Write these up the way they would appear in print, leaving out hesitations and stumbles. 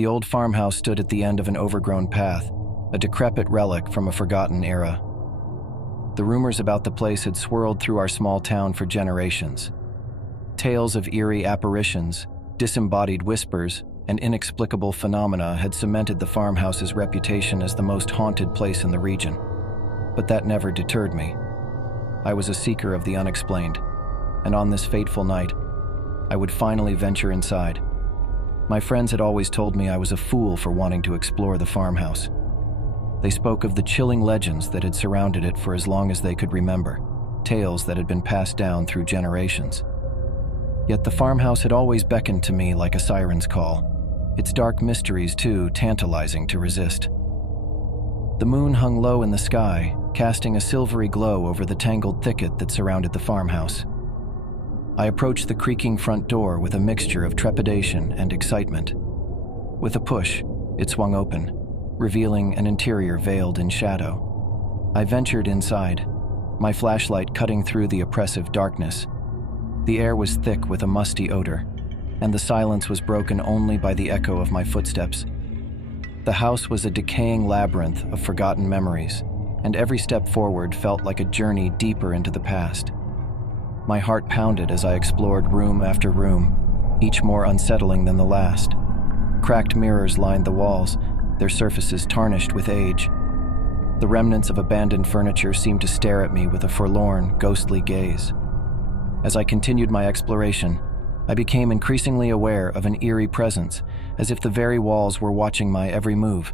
The old farmhouse stood at the end of an overgrown path, a decrepit relic from a forgotten era. The rumors about the place had swirled through our small town for generations. Tales of eerie apparitions, disembodied whispers, and inexplicable phenomena had cemented the farmhouse's reputation as the most haunted place in the region. But that never deterred me. I was a seeker of the unexplained, and on this fateful night, I would finally venture inside. My friends had always told me I was a fool for wanting to explore the farmhouse. They spoke of the chilling legends that had surrounded it for as long as they could remember, tales that had been passed down through generations. Yet the farmhouse had always beckoned to me like a siren's call, its dark mysteries too tantalizing to resist. The moon hung low in the sky, casting a silvery glow over the tangled thicket that surrounded the farmhouse. I approached the creaking front door with a mixture of trepidation and excitement. With a push, it swung open, revealing an interior veiled in shadow. I ventured inside, my flashlight cutting through the oppressive darkness. The air was thick with a musty odor, and the silence was broken only by the echo of my footsteps. The house was a decaying labyrinth of forgotten memories, and every step forward felt like a journey deeper into the past. My heart pounded as I explored room after room, each more unsettling than the last. Cracked mirrors lined the walls, their surfaces tarnished with age. The remnants of abandoned furniture seemed to stare at me with a forlorn, ghostly gaze. As I continued my exploration, I became increasingly aware of an eerie presence, as if the very walls were watching my every move.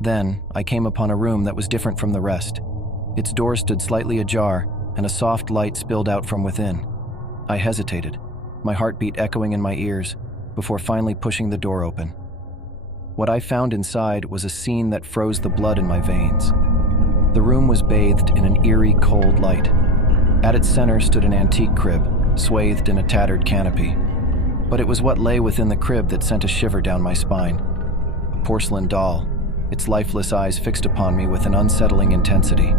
Then, I came upon a room that was different from the rest. Its door stood slightly ajar, and a soft light spilled out from within. I hesitated, my heartbeat echoing in my ears, before finally pushing the door open. What I found inside was a scene that froze the blood in my veins. The room was bathed in an eerie, cold light. At its center stood an antique crib, swathed in a tattered canopy. But it was what lay within the crib that sent a shiver down my spine. A porcelain doll, its lifeless eyes fixed upon me with an unsettling intensity.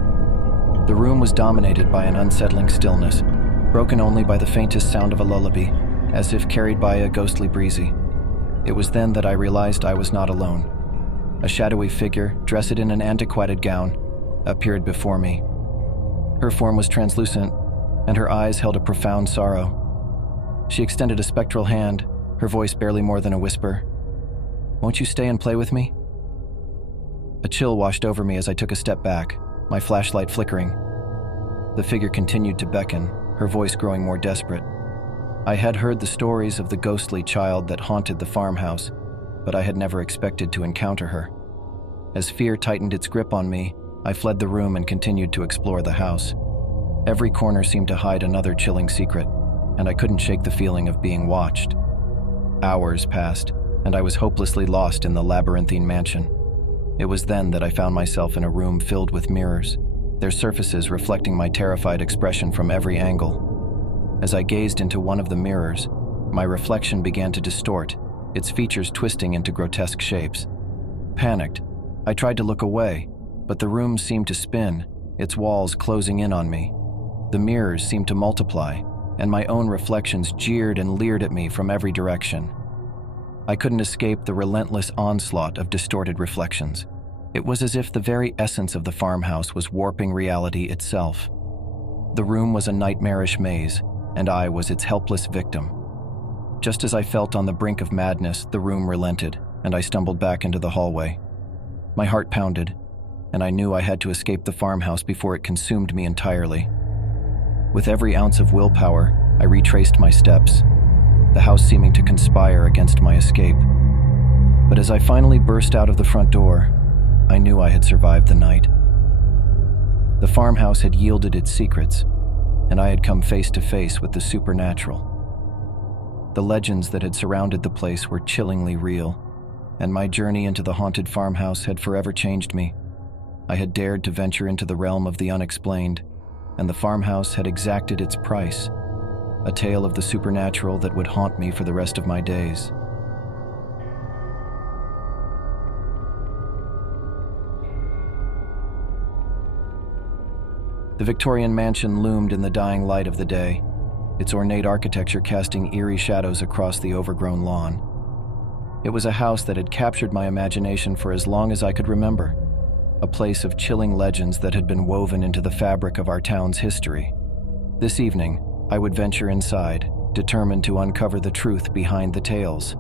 The room was dominated by an unsettling stillness, broken only by the faintest sound of a lullaby, as if carried by a ghostly breezy. It was then that I realized I was not alone. A shadowy figure, dressed in an antiquated gown, appeared before me. Her form was translucent, and her eyes held a profound sorrow. She extended a spectral hand, her voice barely more than a whisper. "Won't you stay and play with me?" A chill washed over me as I took a step back, my flashlight flickering. The figure continued to beckon, her voice growing more desperate. I had heard the stories of the ghostly child that haunted the farmhouse, but I had never expected to encounter her. As fear tightened its grip on me, I fled the room and continued to explore the house. Every corner seemed to hide another chilling secret, and I couldn't shake the feeling of being watched. Hours passed, and I was hopelessly lost in the labyrinthine mansion. It was then that I found myself in a room filled with mirrors, their surfaces reflecting my terrified expression from every angle. As I gazed into one of the mirrors, my reflection began to distort, its features twisting into grotesque shapes. Panicked, I tried to look away, but the room seemed to spin, its walls closing in on me. The mirrors seemed to multiply, and my own reflections jeered and leered at me from every direction. I couldn't escape the relentless onslaught of distorted reflections. It was as if the very essence of the farmhouse was warping reality itself. The room was a nightmarish maze, and I was its helpless victim. Just as I felt on the brink of madness, the room relented, and I stumbled back into the hallway. My heart pounded, and I knew I had to escape the farmhouse before it consumed me entirely. With every ounce of willpower, I retraced my steps, the house seeming to conspire against my escape. But as I finally burst out of the front door, I knew I had survived the night. The farmhouse had yielded its secrets, and I had come face to face with the supernatural. The legends that had surrounded the place were chillingly real, and my journey into the haunted farmhouse had forever changed me. I had dared to venture into the realm of the unexplained, and the farmhouse had exacted its price, a tale of the supernatural that would haunt me for the rest of my days. The Victorian mansion loomed in the dying light of the day, its ornate architecture casting eerie shadows across the overgrown lawn. It was a house that had captured my imagination for as long as I could remember, a place of chilling legends that had been woven into the fabric of our town's history. This evening, I would venture inside, determined to uncover the truth behind the tales.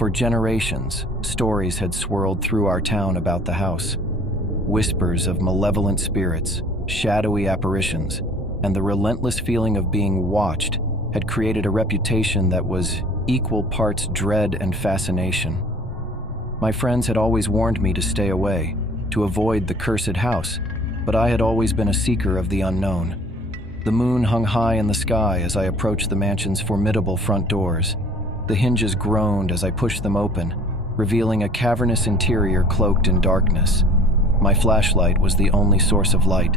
For generations, stories had swirled through our town about the house. Whispers of malevolent spirits, shadowy apparitions, and the relentless feeling of being watched had created a reputation that was equal parts dread and fascination. My friends had always warned me to stay away, to avoid the cursed house, but I had always been a seeker of the unknown. The moon hung high in the sky as I approached the mansion's formidable front doors. The hinges groaned as I pushed them open, revealing a cavernous interior cloaked in darkness. My flashlight was the only source of light,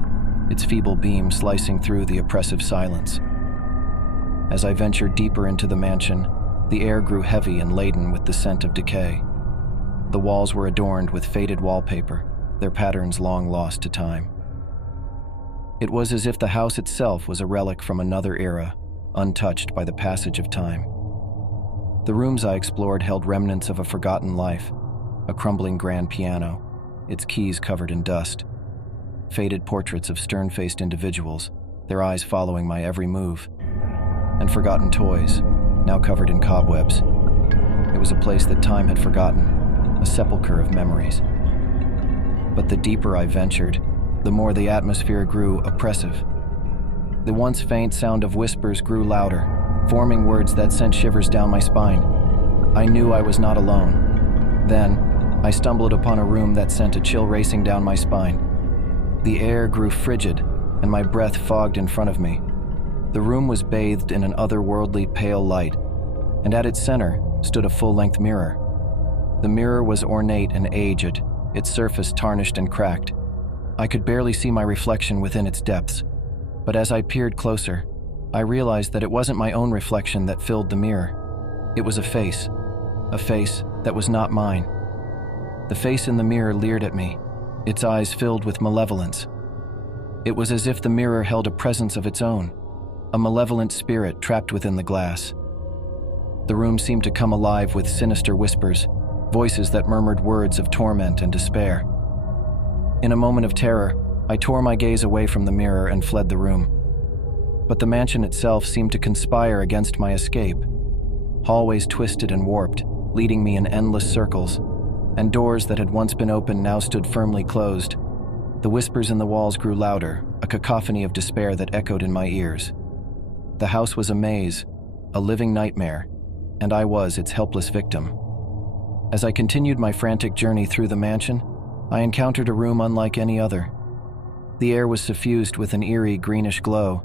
its feeble beam slicing through the oppressive silence. As I ventured deeper into the mansion, the air grew heavy and laden with the scent of decay. The walls were adorned with faded wallpaper, their patterns long lost to time. It was as if the house itself was a relic from another era, untouched by the passage of time. The rooms I explored held remnants of a forgotten life, a crumbling grand piano, its keys covered in dust, faded portraits of stern-faced individuals, their eyes following my every move, and forgotten toys, now covered in cobwebs. It was a place that time had forgotten, a sepulcher of memories. But the deeper I ventured, the more the atmosphere grew oppressive. The once faint sound of whispers grew louder, forming words that sent shivers down my spine. I knew I was not alone. Then, I stumbled upon a room that sent a chill racing down my spine. The air grew frigid, and my breath fogged in front of me. The room was bathed in an otherworldly pale light, and at its center stood a full-length mirror. The mirror was ornate and aged, its surface tarnished and cracked. I could barely see my reflection within its depths, but as I peered closer, I realized that it wasn't my own reflection that filled the mirror. It was a face that was not mine. The face in the mirror leered at me, its eyes filled with malevolence. It was as if the mirror held a presence of its own, a malevolent spirit trapped within the glass. The room seemed to come alive with sinister whispers, voices that murmured words of torment and despair. In a moment of terror, I tore my gaze away from the mirror and fled the room. But the mansion itself seemed to conspire against my escape. Hallways twisted and warped, leading me in endless circles, and doors that had once been open now stood firmly closed. The whispers in the walls grew louder, a cacophony of despair that echoed in my ears. The house was a maze, a living nightmare, and I was its helpless victim. As I continued my frantic journey through the mansion, I encountered a room unlike any other. The air was suffused with an eerie greenish glow,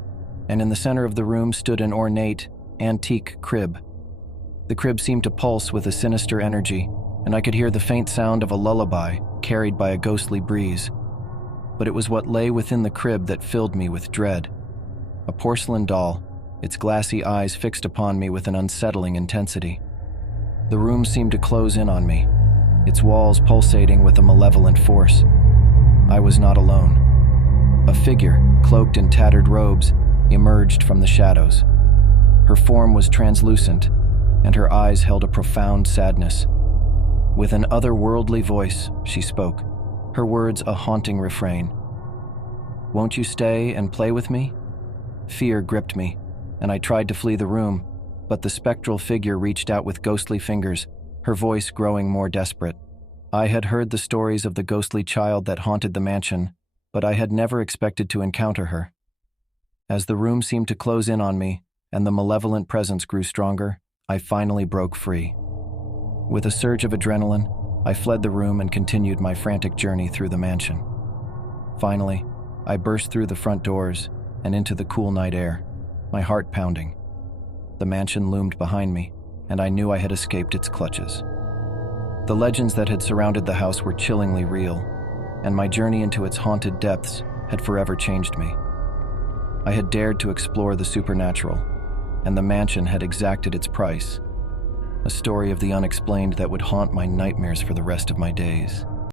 and in the center of the room stood an ornate, antique crib. The crib seemed to pulse with a sinister energy, and I could hear the faint sound of a lullaby carried by a ghostly breeze. But it was what lay within the crib that filled me with dread. A porcelain doll, its glassy eyes fixed upon me with an unsettling intensity. The room seemed to close in on me, its walls pulsating with a malevolent force. I was not alone. A figure, cloaked in tattered robes, emerged from the shadows. Her form was translucent, and her eyes held a profound sadness. With an otherworldly voice, she spoke, her words a haunting refrain. "Won't you stay and play with me?" Fear gripped me, and I tried to flee the room, but the spectral figure reached out with ghostly fingers, her voice growing more desperate. I had heard the stories of the ghostly child that haunted the mansion, but I had never expected to encounter her. As the room seemed to close in on me, and the malevolent presence grew stronger, I finally broke free. With a surge of adrenaline, I fled the room and continued my frantic journey through the mansion. Finally, I burst through the front doors and into the cool night air, my heart pounding. The mansion loomed behind me, and I knew I had escaped its clutches. The legends that had surrounded the house were chillingly real, and my journey into its haunted depths had forever changed me. I had dared to explore the supernatural, and the mansion had exacted its price, a story of the unexplained that would haunt my nightmares for the rest of my days.